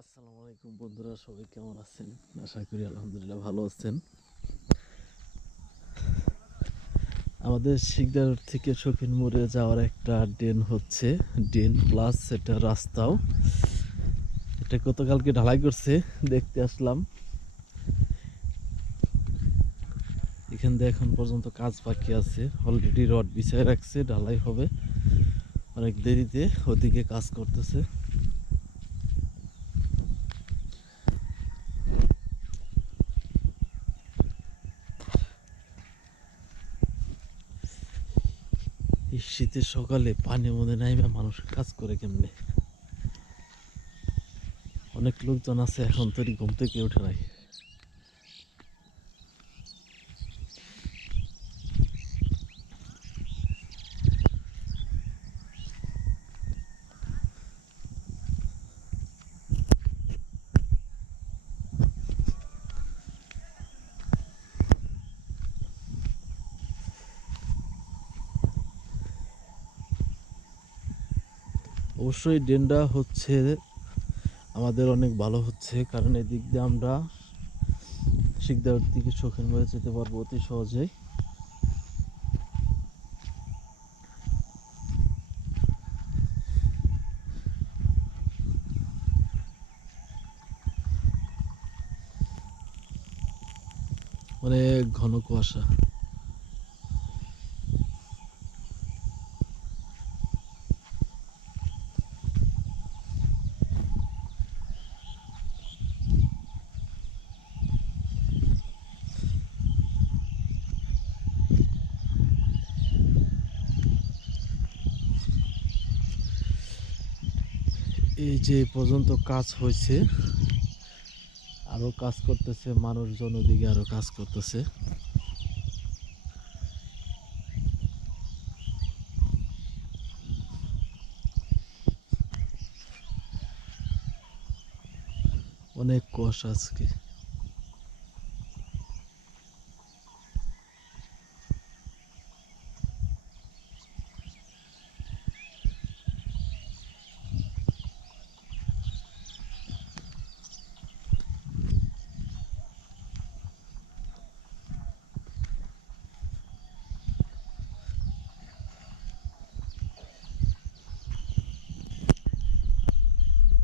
আসসালামু আলাইকুম বন্ধুরা, সবাই কেমন আছেন? আশা করি আলহামদুলিল্লাহ ভালো আছেন। আমাদের শিকদার থেকে শৌখিন মোড়ে যাওয়ার একটা ড্রেন হচ্ছে, ড্রেন প্লাস এটা রাস্তাও। এটা গতকালকে ঢালাই করছে, দেখতে আসলাম। এখান দিয়ে এখন পর্যন্ত কাজ বাকি আছে, অলরেডি রড বিছায় রাখছে, ঢালাই হবে অনেক দেরিতে। ওদিকে কাজ করতেছে। এই শীতের সকালে পানির মধ্যে নাইমা মানুষ কাজ করে কেমনে? অনেক লোকজন আছে এখন তৈরি, ঘুম থেকে ওঠে নাই। অবশ্যই ড্রেনটা হচ্ছে আমাদের অনেক ভালো হচ্ছে, কারণ এদিক দিয়ে আমরা শিকদার থেকে শৌখিন মোড়ে যেতে পারবো অতি সহজেই। অনেক ঘন কুয়াশা। এই যে পর্যন্ত কাজ হয়েছে, আরো কাজ করতেছে মানুষজন, ওদিকে আরো কাজ করতেছে। অনেক কুয়াশা আজকে।